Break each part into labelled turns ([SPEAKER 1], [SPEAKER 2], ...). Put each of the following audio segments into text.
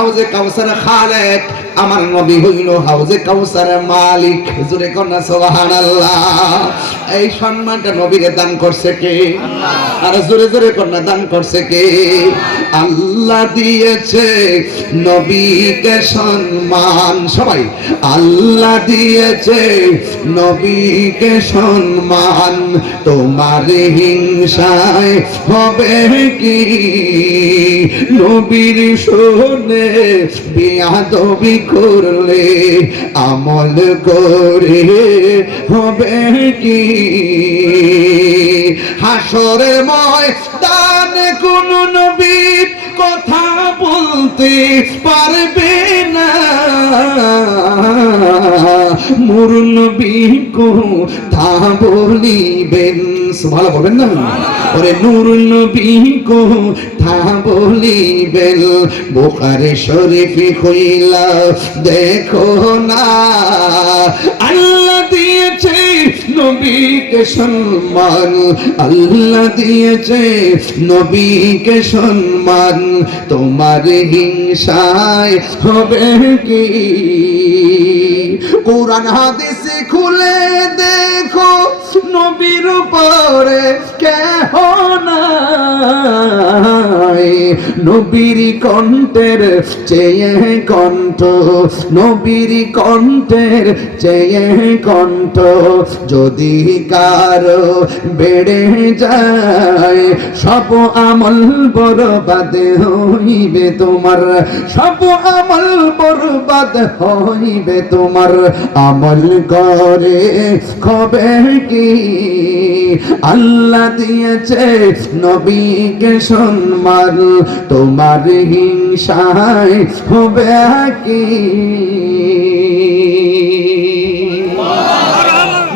[SPEAKER 1] হাউজে কাউসার খালেক আমার নবী হইল হাউজে কাউসারের মালিক। জোরে কন্যা সুবহানাল্লাহ। এই সম্মানটা নবীকে দান করছে কে? আর জোরে জোরে কন্যা দান করছে কে? আল্লাহ দিয়েছে নবীকে সম্মান। সবাই আল্লাহ দিয়েছে নবীকে সম্মান। তোমার হিংসায় হবে কি? নবীর শোনে বিয়াদবি করলে আমল করে হবে কি? হাসরের ময় দান কোন নবীর কথা বলতে পারবে না। মুর নবী কথা বলিবেন? ভালো বলবেন না? ওরে নূর নবী কথা বলিবেন? বোকারে শরীফ হইলা দেখো না। আল্লাহ দিয়েছে নবীকে সম্মান। আল্লাহ দিয়েছে নবীকে সম্মান। তোমার হিংসায় হবে কি? কোরআন হাদিস খুলে দেখো নবীর পরে কেহ নাই। নবীর কণ্ঠের চেয়ে কণ্ঠ, নবীর কণ্ঠের চেয়ে কণ্ঠ যদি কারও বেড়ে যায়, সব আমল বরবাদ হইবে তোমার, সব আমল বরবাদ হইবে তোমার। আমল করে খবে কি? আল্লাহ দিয়েছে নবীকে সম্মান। তোমার হিংসায় হবে কি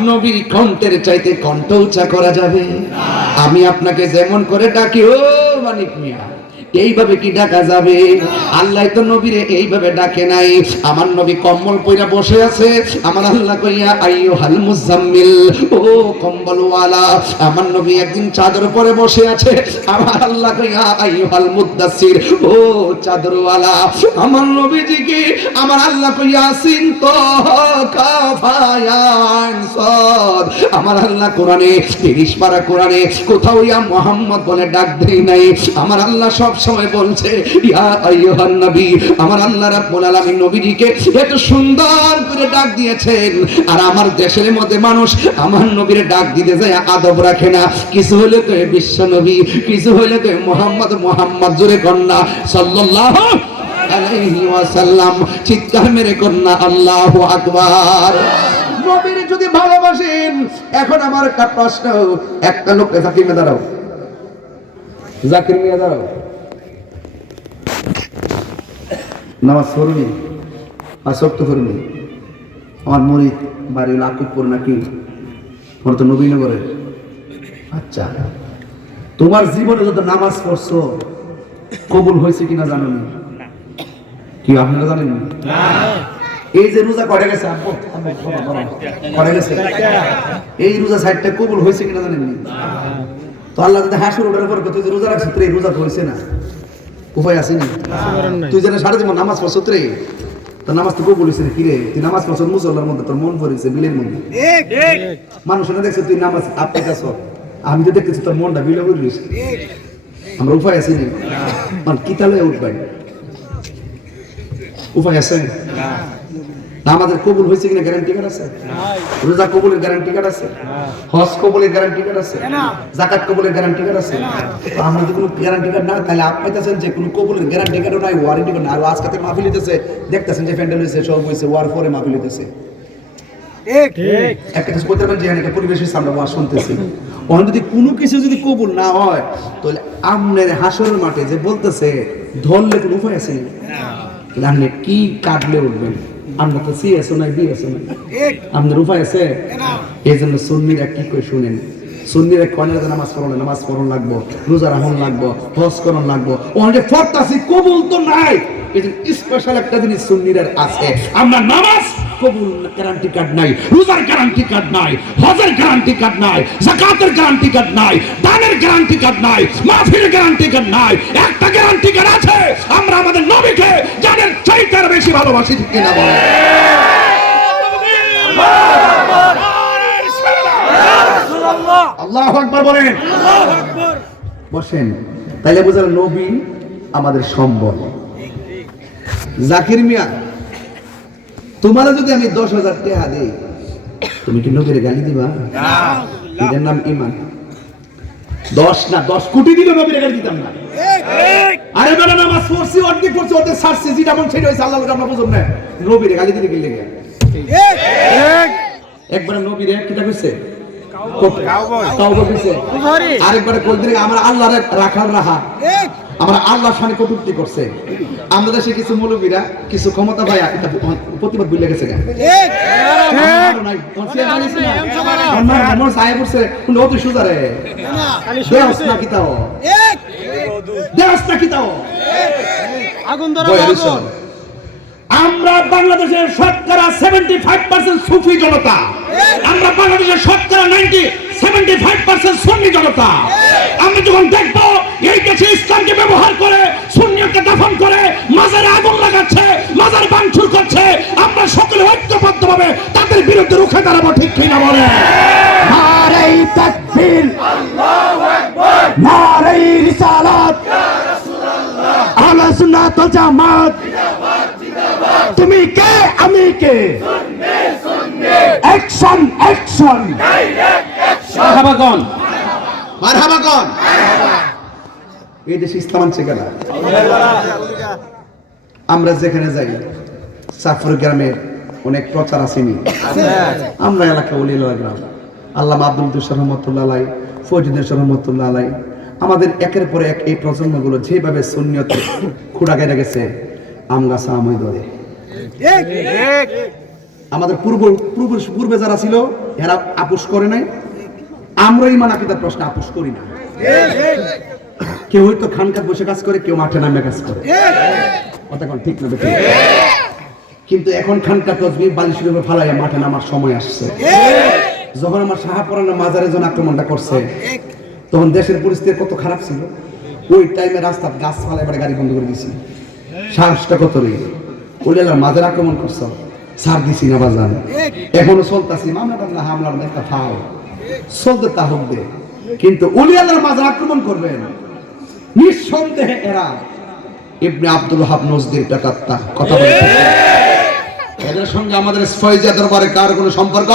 [SPEAKER 1] নবীর কণ্ঠের চাইতে কণ্ঠ উচ্চা করা যাবে। আমি আপনাকে যেমন করে ডাকি, ও মানিক মিয়া। এইভাবে কি ডাকা যাবে? আল্লাহ তো নবীরে এইভাবে ডাকে নাই। আমার নবী কম্বল পইরা বসে আছে। আমার আল্লাহ কইয়া আইয়ো হাল মুজাম্মিল। ও কম্বলওয়ালা, আমার নবী একদিন চাদর পরে বসে আছে। আমার আল্লাহ কইয়া আইয়ো হাল মুদাসসির। ও চাদরওয়ালা, আমার নবীজিকে আমার আল্লাহ কইয়া সিন তো কাফায়ান সদ। আমার আল্লাহ কোরআনে 30 পারা কোরআনে কোথাও ইয়া মোহাম্মদ বলে ডাক দেই নাই। আমার আল্লাহ সব সময় বলছে আমার আল্লাহ রাব্বুল আলামিন নবীজিকে এত সুন্দর করে ডাক দিয়েছেন। আর আমার দেশের মধ্যে মানুষ আমার নবীর ডাক দিতে যায়, আদব রাখে না। কিছু হলে তো বিশ্ব নবী, কিছু হলে তো মোহাম্মদ মোহাম্মদ জোরে কন্যা, সাল্লাল্লাহু আলাইহি ওয়াসাল্লাম, চিৎকার মেরে কন্যা, আল্লাহু আকবার। নবীর যদি ভালোবাসেন, এখন আমার একটা প্রশ্ন, একটা লোককে জাকির মেয়ে দাঁড়াও। জাকির মেয়ে দাঁড়াও। নামাজ পড়বি আসক্ত করবি আমার মরি বাড়ি লাকুবপুর নাকি? ওর তো নবীনগরের আচ্ছা তোমার জীবনে যত নামাজ পড়ছো, কবুল হয়েছে কিনা জানো না কি আপনারা জানেন না এই যে রোজা করে গেছে করে গেছে? এই রোজা সাইডটা কবুল হয়েছে কিনা জানেন না তো আল্লাহ যদি হাসুর ওঠার পর রোজা রাখছিস তোর এই রোজা তো হয়েছে না। উপায় আছে না তুই যেন সারা জীবন নামাজ পড়ছ রে তোর নামাজ তো বলিস কি রে? তুই নামাজ পড়ছ মুসল্লার মধ্যে তোর মন ভরেছে বিলের মধ্যে। মানুষ না দেখছে তুই নামাজ আপনি কাছ আমি তো দেখতেছি তোর মনটা বিলে ভরিস আমরা উপায় আছে না। মানে কি তাহলে উঠবাই উপায় আছে না। আমাদের কবুল হয়েছে কিনা গ্যারান্টি কার্ড আছে? রোজা কবুলের গ্যারান্টি কার্ড আছে? হজ কবুলের গ্যারান্টি কার্ড আছে? জাকাত কবুলের গ্যারান্টি কার্ড আছে? আমরা যদি কোনো গ্যারান্টি কার্ড না তাহলে আপনি পাইতেছেন যে কোনো কবুলের গ্যারান্টি কার্ডও নাই ওয়ারেন্টি কার্ড আর আজকে থেকে মাহফিল হইতেছে দেখতেছেন যে প্যান্ডেল হয়েছে সব হয়েছে ওয়ার পরে মাহফিল হইতেছে। একটা কিছু বলতে পারেন যে পরিবেশের সামনে ওয়াজ শুনতেছি। ওখানে যদি কোনো কিছু যদি কবুল না হয় তাহলে আমনের হাসরের মাঠে যে বলতেছে ধরলে কোনো উপায় আছে? না। আপনি কি কাটলে উঠবেন? আমরা তো সি এসো নাই বি এসো নাই। আপনার উপায় আছে? এই জন্য সুন্নিরা কি করে শুনেন? সুন্নিরা কয়না নামাজ পড়লে নামাজ পড়ন লাগবো রোজা রাহন লাগবো হজ করন লাগবো। ওখানে ফর্তাসি কবুল তো নাই। এই স্পেশাল একটা জিনিস সুন্নিরার আছে। আমরা নামাজ কবুল গ্যারান্টি কার্ড নাই, রোজার গ্যারান্টি কার্ড নাই, হজের গ্যারান্টি কার্ড নাই, জাকাতের গ্যারান্টি কার্ড নাই, দানের গ্যারান্টি কার্ড নাই, মাহফিলের গ্যারান্টি কার্ড নাই, একটা গ্যারান্টি কার্ড আছে। আমরা আমাদের নবীকে জানে বেশি ভালোবাসি কিনা বলে আল্লাহ বলেন। বসেন, তাইলে নবী আমাদের সম্বল। জাকির মিয়া তোমার যদি আমি দশ হাজার টাকা দিই তুমি কি নবীর গালি দিবা? এটার নাম? ইমান। দশ না দশ কোটি দিলে নবীর গালি দিতাম না। আরে বেটা নামাজ পড়ছি অর্ধেক পড়ছি অর্ধেক সারছি যেটা মন সেটা হয়েছে আল্লাহ আমরা বুঝুন না। নবীর গালি দিতে গেলে একবার নবীর কিটা কইছে আরেকবার কই দিলে আমার আল্লাহ রাখার রাহা। আমরা আল্লাহর সামনে কটূক্তি করছে। আমাদের দেশে কিছু মৌলবীরা কিছু ক্ষমতা ভাই এটা প্রতিবাদ বুঝলে গেছে?
[SPEAKER 2] আগুন ধরো।
[SPEAKER 1] আমরা বাংলাদেশের শতকরা সেভেন্টি ফাইভ পার্সেন্ট সুফি জনতা। আমরা বাংলাদেশের শতকরা নাইনটি সেভেন্টি ফাইভ পার্সেন্ট সুন্নি জনতা। আমরা যখন দেখব এই দেশে ইসলামকে ব্যবহার করে, সুন্নিয়তকে দাফন করে, মাজারে আগুন লাগাচ্ছে, মাজার ভাঙচুর করছে, আমরা সকলে ঐক্যবদ্ধ তাদের বিরুদ্ধে রুখে দাঁড়াবো, ঠিক কিনা বলে নারে তাকবীর। নারে রিসালাত। আহলে সুন্নাত ওয়াল জামাত। তুমি কে? আমি কে? অ্যাকশন অ্যাকশন মারহাবাগন মারহাবাগন এই দেশে ইসলাম আনছে কেন? আমরা যেখানে যাই সাফর গ্রামের অনেক প্রচার আসেনি। আমরা এলাকা উলিলা গ্রাম। আল্লাহ আব্দুল দুসার রহমতুল্লাহ আলাই ফৌজুদ্দিন রহমতুল্লাহ আলাই। আমাদের একের পর এক এই প্রজন্মগুলো যেভাবে শূন্যত খুঁড়া গেড়ে গেছে আম গাছা ধরে আমাদের পূর্ব পূর্ব পূর্বে যারা ছিল এরা আপোষ করে নাই। আমরা ইমান আকিদার প্রশ্নে আপোষ করি না। কেউ হয়তো খানকাত বসে কাজ করে কেউ মাঠে নামে কাজ করে। কথা ঠিক না? কিন্তু এখন খানকা তসবি বালিশের উপর ফালাইয়া মাঠে নামার সময় আসছে। যখন আমার শাহাপরানা মাজারে জন আক্রমণটা করছে তখন দেশের পরিস্থিতি কত খারাপ ছিল। ওই টাইমে রাস্তার গাছ ফালাই এবারে গাড়ি বন্ধ করে দিয়েছি। সাহসটা কত রে? ওলিয়ালার মাজার আক্রমণ করছ। সার দিছি না বাজান। এখনও চলতাছি, মামলা হামলার একটা ফাও। চলতে তা হোক দে। কিন্তু উলিয়ালার মাজার আক্রমণ করবেন। নিঃসন্দেহে এরা ইবনে আব্দুল হাব নজদির পেতাত্তা কথা বলে এদের সঙ্গে আমাদের ফয়জা দরবারে কার কোনো সম্পর্ক?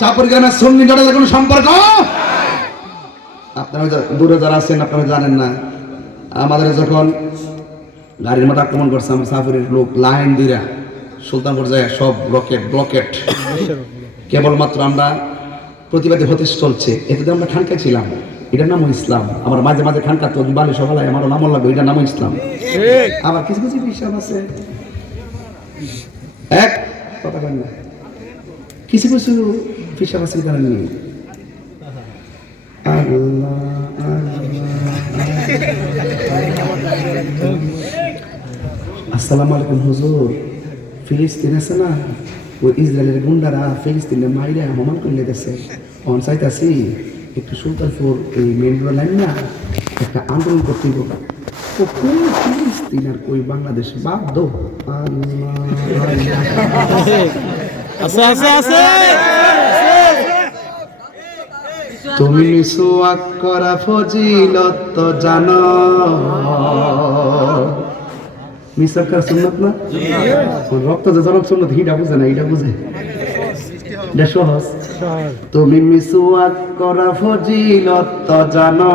[SPEAKER 1] চাপড় গ্রামের সন্নি জড়াদের কোনো সম্পর্ক? আপনারা দূরে যারা আছেন আপনারা জানেন না। আমাদের যখন গাড়ির মধ্যে আক্রমণ করছে, আমার সাফরের লোক লাইন দিরা সুলতানপুর যায় সব ব্লকেট ব্লকেট কেবলমাত্র আমরা প্রতিবাদী হতে চলছে। এতে আমরা খানকা ছিলাম। এটার নামও ইসলাম। আমার মাঝে মাঝে খানকা, তো বালি সকালে আমার নামও লাগবে, এটার নামও ইসলাম। আবার কিছু কিছু বিশ্বাস আছে। এক, কথা কিছু কিছু বিশ্বাস আছে জানেন আল্লাহ। আসসালামু আলাইকুম হুজুর ফিলিস্তিন আছে না ওই ইসরায়েলের গুন্ডারা ফিলিস্তিনের মাইরে হমান করে লেগেছে অন চাইতাছি একটু সুলতানপুর এই মেন রোড লাইন না একটা আন্দোলন করতে তো কোন ফিলিস্তিন আর কই বাংলাদেশ বাদ দো
[SPEAKER 2] আছে আছে। আছে
[SPEAKER 1] তুমি সোয়াক করা ফজিলত জানো। মিসাক্কার সুন্নত না? রক্ত যে জনক সুন্নত হিটা বুঝে না এটা বুঝে। এটা সহজ। তুমি মিসুয়াক করা ফজিলত জানো।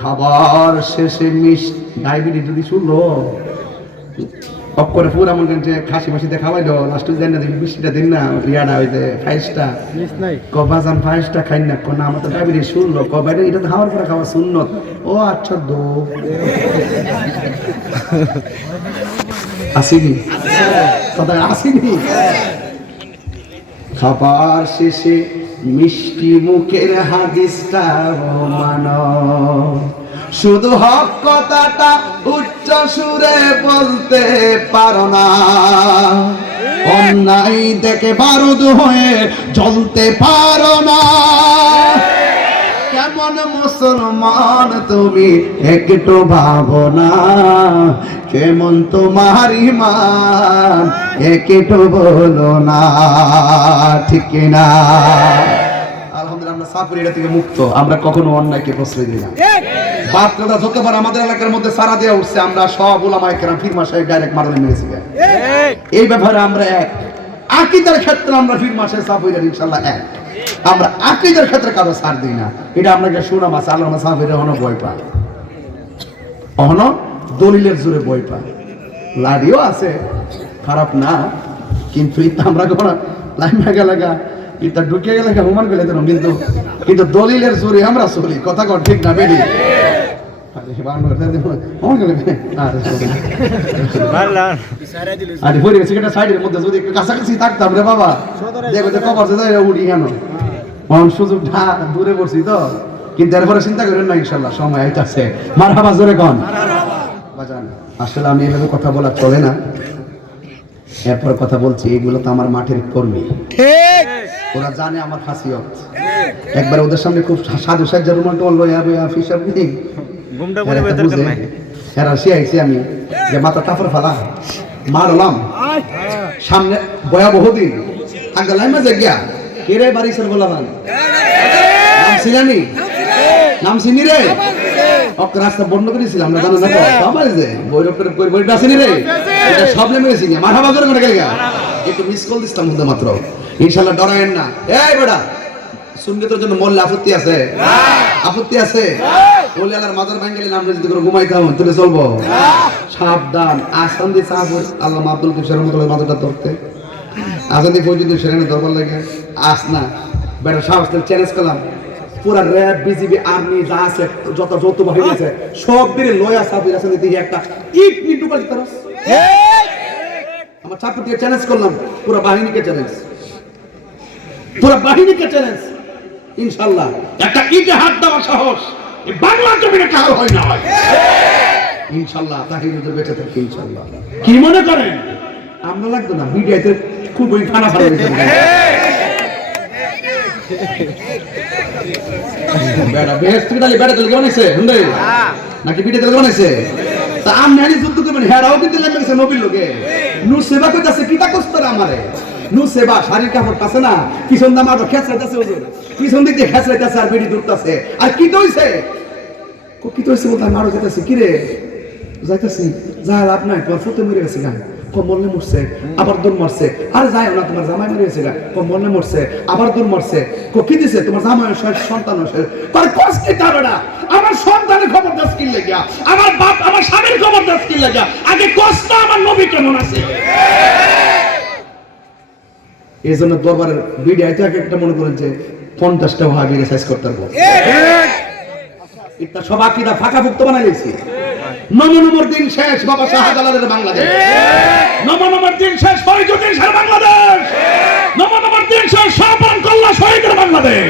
[SPEAKER 1] খাবার শেষে মিস ডায়াবেটিস যদি শুনলো অফ করে পুরা মনে করেন যে খাসি মাসিতে খাওয়াইলো লাস্টে দেন না দেখি বৃষ্টিটা দিন না রিয়াটা ওই যে ফাইসটা কবাজান ফাইসটা খাই না কোন আমার তো ডায়াবেটিস শুনলো কবাইটা এটা খাওয়ার পরে খাওয়া সুন্নত। ও আচ্ছা দো। আসিনি কথা আসিনি খাবার শেষে মিষ্টি মুখের হাদিসটা মানো শুধু হক কথাটা উচ্চ সুরে বলতে পারো না। অন্যায় দেখে বারুদ হয়ে জ্বলতে পারো না। কেমন মুসলমান তুমি একটু ভাবনা কেমন তোমার ইমান একটু বলো না। ঠিক না? আলহামদুলিল্লাহ, আমরা সাপুরি এটা থেকে মুক্ত। আমরা কখনো অন্যায়কে প্রশ্রয় দিই না। যতবার আমাদের এলাকার মধ্যে সারা দেওয়া উঠছে আমরা সব ওলামায় কেরাম ফিরমা সাহেব ডাইরেক্ট মারলে মেরেছি এই ব্যাপারে আমরা এক। আকিদার ক্ষেত্রে আমরা ফির মাসে সাফিরের ইনশাল্লাহ এক। আমরা আকিদার ক্ষেত্রে কারও ছাড় দিই না। এটা আপনাকে সুনাম আছে আল্লাহ অন ভয় পা অহন দলিলের জোরে বই পা লাডিও আছে খারাপ না কিন্তু আমরা ইতা ঢুকে গেলে হুমান গেলে কিন্তু কিন্তু দলিলের জোরে আমরা চলি। কথা কর ঠিক না বেরি আরে ভরে গেছে এটা সাইডের মধ্যে যদি একটু কাছাকাছি থাকতাম রে বাবা দেখো যে কবর যে যায় উঠি কেন দূরে পড়ছি তো কিন্তু এরপরে চিন্তা করেন না ইনশাল্লাহ সময় আইতাছে মার হাবা জোরে কন বাজান আসলে আমি এভাবে কথা বলা চলে না এরপর কথা বলছি এগুলো তো আমার মাঠের কর্মী ওরা জানে আমার খাসিয়ত একবার ওদের সামনে খুব সাধু সাজ্জা রুমাল টল লইয়া ফিসাব নেই
[SPEAKER 2] ঘুমটা
[SPEAKER 1] একটা বুঝে, এরা শিয়াইছি আমি। যে মাথা টাফার ফালা। মারলাম সামনে ভয়াবহ দিন গিয়া। কে রে বাড়ি সর নাম ছিলানি নাম চিনি রে? অক রাস্তা বন্ধ করেছিলাম না জানো না সবাই যে বৈরবের কই বইটা আসেনি রে? এটা সব নেমে গেছি বাজার করে গেল একটু মিস কল দিছিলাম মধ্যে মাত্র। ইনশাআল্লাহ ডরায়েন না। এই বেটা সুন্নতের জন্য মোল্লা আপত্তি আছে? আপত্তি আছে? নাম যদি করে ঘুমাইতে হবে তাহলে চলবো। সাবধান, আসান দিয়ে সাহাবুর আল্লাহ আব্দুল কিশোর মতো ধরতে। আসান দিয়ে পর্যন্ত সেখানে ধরবার লাগে। আস না। বেটা সাহস চ্যালেঞ্জ করলাম। পুরা র্যাব বিজিবি আর্মি যা আছে, যত যত বাহিনী আছে, সব লয়া একটা ইট আমার চ্যালেঞ্জ করলাম। পুরো বাহিনীকে চ্যালেঞ্জ পুরো বাহিনীকে চ্যালেঞ্জ ইনশাল্লাহ। একটা ইটে হাত দেওয়া সাহস। বাংলার জমিনে কারও হয় না হয়। ইনশাল্লাহ বেঁচে থাকি ইনশাল্লাহ। কি মনে করেন? আমরা লাগতো না মিডিয়াতে খুবই খানা ভালো বেড়া বেহেস থেকে তাহলে বেড়া তেল বানাইছে হুন্ডে নাকি পিঠে তেল বানাইছে তা আমি হানি যুদ্ধ করবেন হেরাও কিন্তু লেগে গেছে নবীর লোকে। নু সেবা করতেছে কিটা কষ্ট আমারে। নু সেবা শারীর কাপড় আছে না? পিছন দাম আরও খেঁচড়াইতেছে ওজন পিছন দিক দিয়ে খেঁচড়াইতেছে আর বেড়ি দূরতাছে আর কি দইছে কো, কি দইছে বলতে আমি আরও যেতেছি কি রে? যাইতেছি। যা, লাভ নাই। তোর ফুটে মরে গেছে গান মরলে মরছে, আবার দৌড় মারছে। আরে যাই না, তোমার জামাই মরে গেছে কম মরলে মরছে, আবার দৌড় মারছে। কো, কি দিছে? তোমার জামাই শেষ সন্তান শেষ তার কষ্ট কি তার না আমার সন্তানের খবর দাস কি লাগিয়া? আমার বাপ, আমার স্বামীর খবর দাস কি লাগিয়া? আগে কষ্ট আমার নবী কেমন আছে? এই জন্য দরবারের বিডিআই থেকে একটা মনে করেন যে পঞ্চাশটা ভাগে সাইজ করতে পারব। এটা সব আকিদা ফাঁকা ভুক্ত বানাই নম্বর দিন শেষ বাবা শাহজালালের বাংলাদেশ। দিন শেষ শাহ বাংলাদেশ। দিন শেষ কল্লা শহীদের বাংলাদেশ।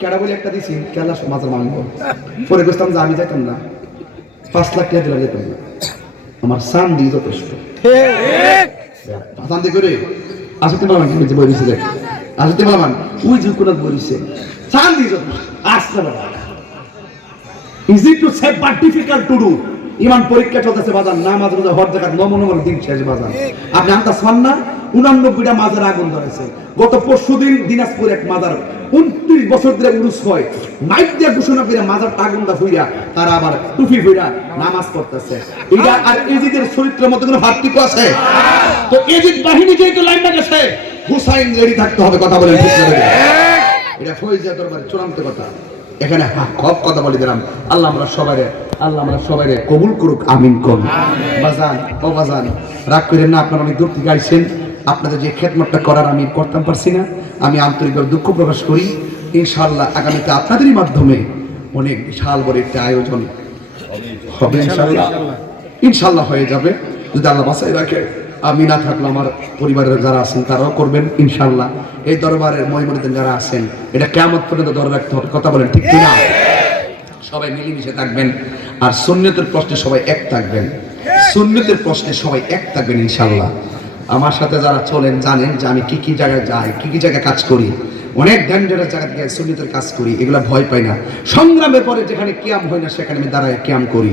[SPEAKER 1] কেডা বলে একটা দিছি কেলা মাজার মানবো পরে বুঝতাম যে আমি যাইতাম না। পাঁচ লাখ টাকা দিলাম যেতাম না। আমার সান দিয়ে যথেষ্ট শান্তি করে। আসতে পারবেন কিন্তু বই দিছে আসতে পারবেন ওই যে কোন বই দিছে? চান যথেষ্ট আসতে পারবেন easy to save but difficult to do ইমান পরীক্ষা চলতেছে বাজার, নামাজ, রোজা হর জায়গা নম নম্বর দিন শেষ বাজার। আপনি আন্দাজ পান না? উনানব্বইটা মাজার আগুন ধরেছে। গত পরশু দিন দিনাজপুর এক মাজার উনত্রিশ বছর ধরে উরুস হয়। মাইক দিয়ে ঘোষণা করে মাজার আগুন দা ফুইরা তারা আবার টুপি ফুইরা নামাজ পড়তেছে। এটা আর এজিদের চরিত্রের মধ্যে কোনো ভাতৃত্ব আছে? তো এজিদ বাহিনী যেহেতু লাইনটা গেছে হুসাইন রেডি থাকতে হবে কথা বলেন ঠিক করে এটা ফৈজিয়া দরবারে চূড়ান্ত কথা। এখানে হক কথা বলে দিলাম। আল্লাহ আমরা সবাই আল্লাহ আমরা সবাই কবুল করুক আমিন কর বাজান ও বাজান রাগ করেন না আপনারা অনেক দূর থেকে আইসেন আপনাদের যে খেদমতটা করার আমি করতাম পারছি না। আমি আন্তরিকভাবে দুঃখ প্রকাশ করি। ইনশাল্লাহ আগামীতে আপনাদেরই মাধ্যমে অনেক বিশাল বড় একটা আয়োজন হবে ইনশাল্লাহ ইনশাআল্লাহ হয়ে যাবে। যদি আল্লাহ বাসায় রাখে, আমি না থাকলে আমার পরিবারের যারা আছেন তারাও করবেন ইনশাল্লাহ এই দরবারের মহিমনিদের যারা আছেন, এটা কেমন পর্যন্ত ধরে রাখতে হবে। কথা বলেন ঠিক কিনা? সবাই মিলেমিশে থাকবেন। আর সুন্নতের প্রশ্নে সবাই এক থাকবেন। সুন্নতের প্রশ্নে সবাই এক থাকবেন ইনশাআল্লাহ। আমার সাথে যারা চলেন, জানেন যে আমি কি কি জায়গায় যাই, কি কি জায়গায় কাজ করি। অনেক ডেঞ্জারাস জায়গা থেকে সুন্নিতের কাজ করি, এগুলা ভয় পাই না। সংগ্রামের পরে যেখানে কিয়াম হয় না, সেখানে আমি দাঁড়ায় কিয়াম করি।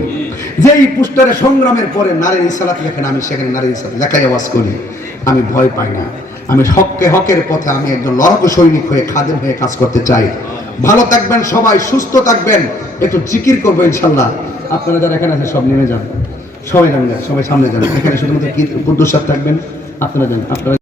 [SPEAKER 1] যেই পুস্টারে সংগ্রামের পরে নারীর ইসালাত লেখেন, আমি সেখানে নারীর ইসালাত লেখাই আওয়াজ করি। আমি ভয় পাই না। আমি হককে হকের পথে আমি একজন লড়ক সৈনিক হয়ে, খাদেম হয়ে কাজ করতে চাই। ভালো থাকবেন সবাই, সুস্থ থাকবেন। একটু জিকির করব ইনশাল্লাহ। আপনারা যারা এখানে আছে সব নেমে যান। সবাই যান সবাই সামনে যান। এখানে শুধুমাত্র কি কুদ্দুস সাহেব থাকবেন। আপনারা যান আপনারা